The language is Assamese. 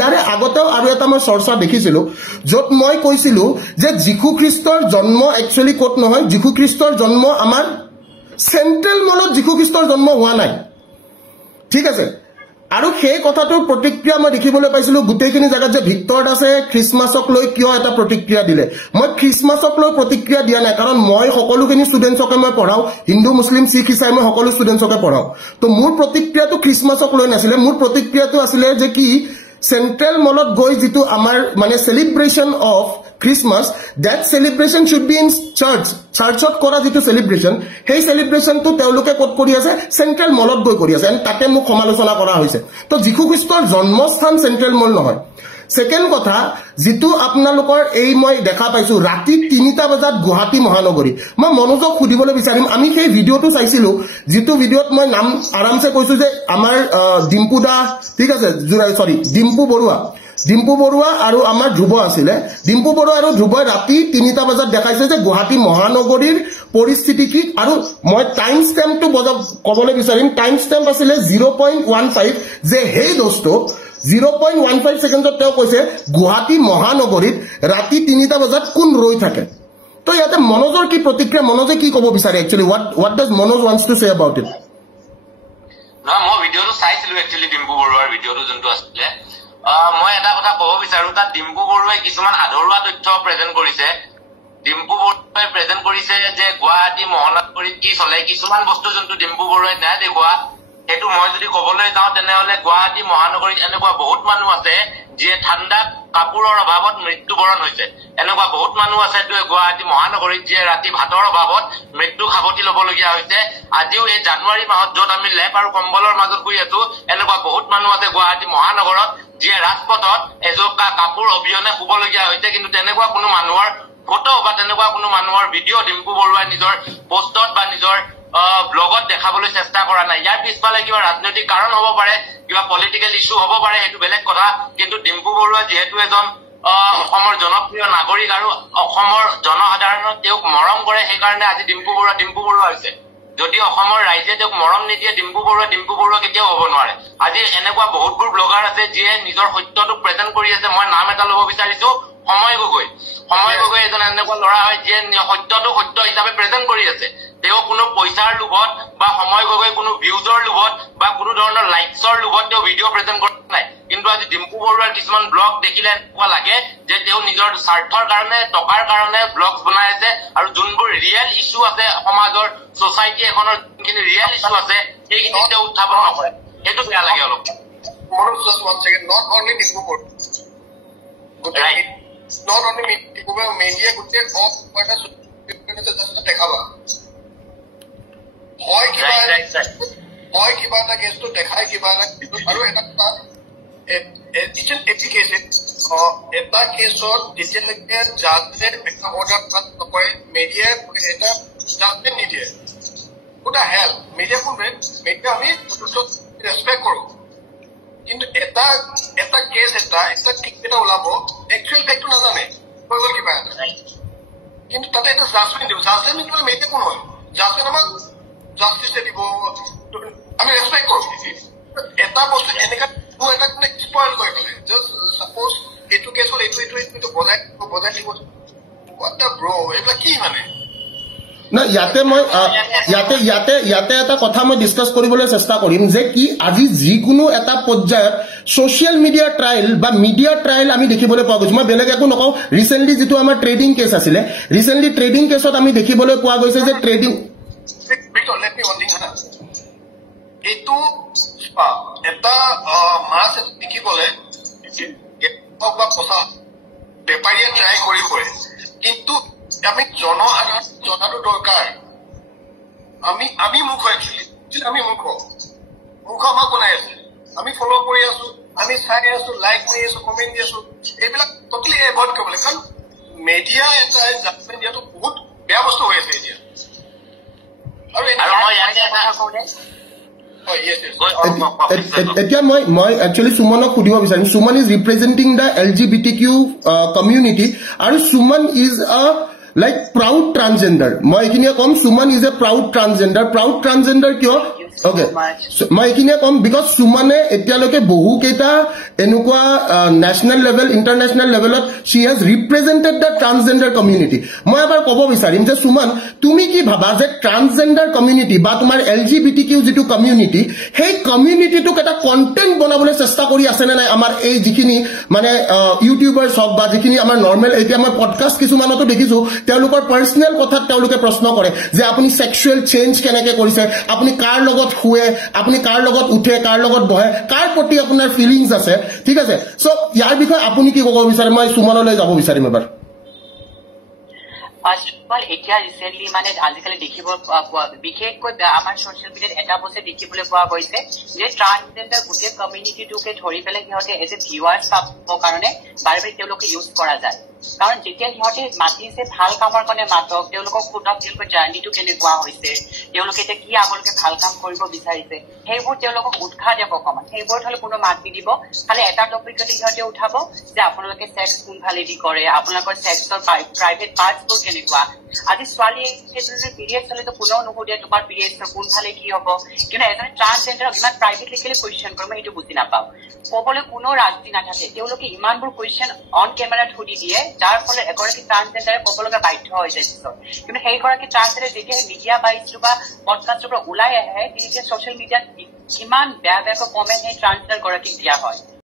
ইয়াৰে আগতেও আৰু এটা মই চৰ্চা দেখিছিলো য'ত মই কৈছিলো যে যীশু খ্ৰীষ্টৰ জন্ম একচুৱেলি ক'ত নহয় যীশু খ্ৰীষ্টৰ জন্ম আমাৰ সেন্ট্ৰেল মলত যীশু খ্ৰীষ্টৰ জন্ম হোৱা নাই ঠিক আছে আৰু সেই কথাটোৰ প্ৰতিক্ৰিয়া মই দেখিবলৈ পাইছিলো গোটেইখিনি জায়গাত যে ভিক্টৰ দাসে খ্ৰীষ্টমাছক লৈ কিয় এটা প্ৰতিক্ৰিয়া দিলে মই খ্ৰীষ্টমাছক লৈ প্ৰতিক্ৰিয়া দিয়া নাই কাৰণ মই সকলোখিনি ষ্টুডেণ্টছকে মই পঢ়াও হিন্দু মুছলিম শিখ ইসাই মই সকলো ষ্টুডেণ্টছকে পঢ়াও তো মোৰ প্ৰতিক্ৰিয়াটো খ্ৰীষ্টমাছক লৈ নাছিলে মোৰ প্ৰতিক্ৰিয়াটো আছিলে যে কি Central Molot Goi jitu amar mane celebration of Christmas, that celebration should be in church. Churchot kora jitu celebration, hey celebration to teoloke kot kori ase Central Molot Goi kori ase and take mu khomalochona kora hoise. To Jikhu Kristor জন্মস্থান Central Mall নহয় Second কথা জিতু আপোনালোকৰ এই মই দেখা পাইছো ৰাতি 3টা বজাত গুৱাহাটী মহানগৰী মই মনোযোগ খুদিবলৈ বিচাৰিম আমি সেই ভিডিওটো চাইছিলো জিতু ভিডিওত মই নাম আৰামছে কৈছো যে আমাৰ ডিম্পু দা ঠিক আছে সৰি ডিম্পু বৰুৱা আৰু আমাৰ ধ্ৰুৱ আছিলে ডিম্পু বৰুৱা আৰু ধ্ৰুৱই ৰাতি 3টা বজাত দেখাইছে যে গুৱাহাটী মহানগৰীৰ পৰিস্থিতি কি আৰু মই টাইম ষ্টেম্পটো ক'বলৈ বিচাৰিম টাইম ষ্টেম্প আছিলে 0.15 যে হেই দোস্ত 0.15 সেকেন্ডত তেওঁ কৈছে গুৱাহাটী মহানগৰীত ৰাতি 3টা বজাত কোন ৰৈ থাকে তো ইয়াতে মনোজৰ কি প্ৰতিক্ৰিয়া মনোজে কি ক'ব বিচাৰে actually what does Manoj wants to say about it না মই ভিডিওটো চাইছিলো একচুয়ালি ডিম্পু বৰুৱাৰ ভিডিওটো যোনটো আছিল মই এটা কথা ক'ব বিচাৰো তাত ডিম্পু বৰুৱাই কিছুমান আধৰুৱা তথ্য প্ৰেজেন্ট কৰিছে ডিম্পু বৰুৱাই প্ৰেজেন্ট কৰিছে যে গুৱাহাটী মহানগৰীত কি চলে কিছুমান বস্তু যোনটো ডিম্পু বৰুৱাই নাই দেখুৱা এটো মই যদি ক'বলৈ যাও তেনেহলে গুৱাহাটী মহানগৰীত এনেকুৱা বহুত মানুহ আছে যে ঠাণ্ডা কাপোৰৰ অভাৱত মৃত্যুবৰণ হৈছে এনেকুৱা বহুত মানুহ আছে গুৱাহাটী মহানগৰীত যে ৰাতি ভাতৰ অভাৱত মৃত্যু খাবতি ল'বলগীয়া হৈছে আজিও এই জানুৱাৰী মাহত য'ত আমি লেপ আৰু কম্বলৰ মাজত শুই আছো এনেকুৱা বহুত মানুহ আছে গুৱাহাটী মহানগৰত যে ৰাজপথত এজোকা কাপোৰ অবিহনে শুবলগীয়া হৈছে কিন্তু তেনেকুৱা কোনো মানুহৰ ফটো বা তেনেকুৱা কোনো মানুহৰ ভিডিঅ' ডিম্পু বৰুৱাই নিজৰ পোষ্টত বা নিজৰ ব্লগত দেখাবলৈ চেষ্টা কৰা নাই ইয়াৰ পিছফালে কিবা ৰাজনৈতিক কাৰণ হ'ব পাৰে কিবা পলিটিক্যাল ইস্যু হ'ব পাৰে সেইটো বেলেগ কথা কিন্তু ডিম্পু বৰুৱা যেহেতু এজন অসমৰ জনপ্ৰিয় নাগৰিক আৰু অসমৰ জনসাধাৰণক তেওঁক মৰম কৰে সেই কাৰণে আজি ডিম্পু বৰুৱা হৈছে যদি অসমৰ ৰাইজে তেওঁক মৰম নিদিয়ে ডিম্পু বৰুৱা কেতিয়াও হ'ব নোৱাৰে আজি এনেকুৱা বহুতবোৰ ব্লগাৰ আছে যিয়ে নিজৰ সত্যটো প্ৰেজেন্ট কৰি আছে মই নাম এটা ল'ব বিচাৰিছো সময় গগৈ এজন এনেকুৱা ল'ৰা হয় যিয়ে সত্যটো সত্য হিচাপে প্ৰেজেন্ট কৰি আছে তেওঁ কোনো পইচাৰ লোভত বা সময় গগৈ কোনো ভিউজৰ লোভত বা কোনো ধৰণৰ লাইকছৰ লোভত তেওঁ ভিডিঅ' প্ৰেজেন্ট কৰা নাই কিন্তু আজি ডিম্পু বৰুৱাৰ কিছুমান ব্লগ দেখিলে এনেকুৱা লাগে যে তেওঁ নিজৰ স্বাৰ্থৰ কাৰণে টকাৰ কাৰণে ব্লগছ বনাই আছে আৰু যোনবোৰ ৰিয়েল ইস্যু আছে সমাজৰ সোসাইটি এখনৰ যোনখিনি ৰিয়েল ইস্যু আছে সেইখিনি তেওঁ উত্থাপন নকৰে সেইটো বেয়া লাগে অলপ not only Dimpu Bora not only media gote off eta just dekhaba hoy kiba na case to dekhai kiba na aru eta each and every case eta case or detail ke jate ekta order phat koi media eta jate ni die what the hell media ami respect koru কিন্তু এটা কেস এটা ঠিক এটা ওলাব একচুয়াল ফ্যাক্ট না জানে কইল কিবা কিন্তু তাতে এটা জাজমেন্ট মানে মেতে কোন হয় জাজমেন্ট আমাক জাস্টিস দিব আমি রেসপেক্ট কৰো এটা বস্তু এনেকা এটা কোনে স্পয়েল কৰি পেলে জাস্ট সাপোজ এটো কেস হল এটো বজাই দিব what the bro এটা কি মানে না ইয়াতে এটা কথা মই ডিসকাস কৰিবলৈ চেষ্টা কৰিম যে কি আজি যিকোনো এটা পৰ্যায়ত সোশ্যাল মিডিয়া ট্ৰায়াল বা মিডিয়া ট্ৰায়াল আমি দেখিবলৈ পোৱা গৈছে মই বেলেগ একো নকওঁ ৰিসেন্টলি যেটো আমাৰ ট্ৰেডিং কেস আছিলে ৰিসেন্টলি ট্ৰেডিং কেছত আমি দেখিবলৈ পোৱা গৈছে যে trading let me one thing এটো এটা মাছ দেখিবলৈ বা পচা বেপাৰীয়ে ট্ৰাই কৰি কৰে কিন্তু আমি জনাটো দৰকাৰ আমি মুখ একচুৱেলি আমি মুখ আমাক বনাই আছে আমি ফলো কৰি আছো আমি চাই আছো লাইক কৰি আছো কমেন্ট দি আছো এইবিলাক টটেলি এভয়েড কৰিব লাগে কাৰণ মিডিয়া এটা জাজমেন্ট দিয়াটো বহুত বেয়া বস্তু হৈ আছে এতিয়া আৰু মই ইয়াতে এটা কওঁনে এতিয়া মই একচুৱেলি সুমনক সুধিব বিচাৰিম Suman is representing the LGBTQ community আৰু Suman is a like proud transgender মই এখিনিয়ে কম Suman is a proud transgender কিয় Okay. মই এইখিনিয়ে কম বিকজ সুমনে এতিয়ালৈকে বহু কেইটা এনেকুৱা নেশ্যনেল লেভেল ইণ্টাৰনেশ্যনেল লেভেলত she has represented the transgender community মই এবাৰ ক'ব বিচাৰিম যে সুমন তুমি কি ভাবা যে ট্ৰান্সজেণ্ডাৰ কমিউনিটি বা তোমাৰ LGBTQ যিটো কমিউনিটি সেই কমিউনিটিটোক এটা কণ্টেণ্ট বনাবলৈ চেষ্টা কৰি আছেনে নাই আমাৰ এই যিখিনি মানে ইউটিউবাৰ্ছ হওক বা যিখিনি আমাৰ নৰ্মেল এতিয়া মই পডকাষ্ট কিছুমানতো দেখিছো তেওঁলোকৰ পাৰ্চনেল কথাত তেওঁলোকে প্ৰশ্ন কৰে যে আপুনি ছেক্সুৱেল চেঞ্জ কেনেকৈ কৰিছে আপুনি কাৰ লগত শুৱে আপুনি কাৰ লগত উঠে কাৰ লগত বহে কাৰ প্ৰতি আপোনাৰ ফিলিংছ আছে ঠিক আছে সো ইয়াৰ বিষয়ে আপুনি কি ক'ব বিচাৰে মই সুমনলৈ যাব বিচাৰিম এবাৰ এতিয়া ৰিচেণ্টলি মানে আজিকালি দেখিব বিশেষকৈ আমাৰ ছচিয়েল মিডিয়াত এটা বস্তু দেখিবলৈ পোৱা গৈছে যে ট্ৰান্সজেণ্ডাৰ গোটেই কমিউনিটিটোকে ধৰি পেলাই সিহঁতে এজ এ ভিউৱাৰ্ছ পাবৰ কাৰণে বাৰে বাৰে তেওঁলোকে ইউজ কৰা যায় কাৰণ যেতিয়া সিহঁতে মাতিছে ভাল কামৰ কাৰণে মাতক তেওঁলোকক সোধক তেওঁলোকৰ জাৰ্ণিটো কেনেকুৱা হৈছে তেওঁলোকে এতিয়া কি আগলৈকে ভাল কাম কৰিব বিচাৰিছে সেইবোৰ তেওঁলোকক উৎসাহ দিব অকণমান সেইবোৰত হ'লে কোনো মাত নিদিব খালি এটা টপিকতে সিহঁতে উঠাব যে আপোনালোকে ছেক্স কোনফালেদি কৰে আপোনালোকৰ ছেক্সৰ প্ৰাইভেট পাৰ্টছবোৰ কেনেকুৱা আজি ছোৱালী পিৰিয়ডছ হ'লেতো কোনেও নুসুধে তোমাৰ পিৰিয়ডছৰ কোনফালে কি হ'ব কিন্তু এজনে ট্ৰান্সজেণ্ডাৰক ইমান প্ৰাইভেটলি কেলে কুৱেশ্যন কৰে মই সেইটো বুজি নাপাওঁ ক'বলৈ কোনো ৰাজনীতি নাথাকে তেওঁলোকে ইমানবোৰ কুৱেশ্যন অন কেমেৰাত সুধি দিয়ে যাৰ ফলত এগৰাকী ট্ৰান্সজেণ্ডাৰে ক'ব লগা বাধ্য হৈ যায় পিছত কিন্তু সেইগৰাকী ট্ৰান্সজেণ্ডাৰ যেতিয়া মিডিয়া বাইজটো বা পডকাষ্টৰ পৰা ওলাই আহে তেতিয়া ছচিয়েল মিডিয়াত কিমান বেয়া বেয়াকৈ কমেণ্ট সেই ট্ৰান্সজেণ্ডাৰ গৰাকীক দিয়া হয়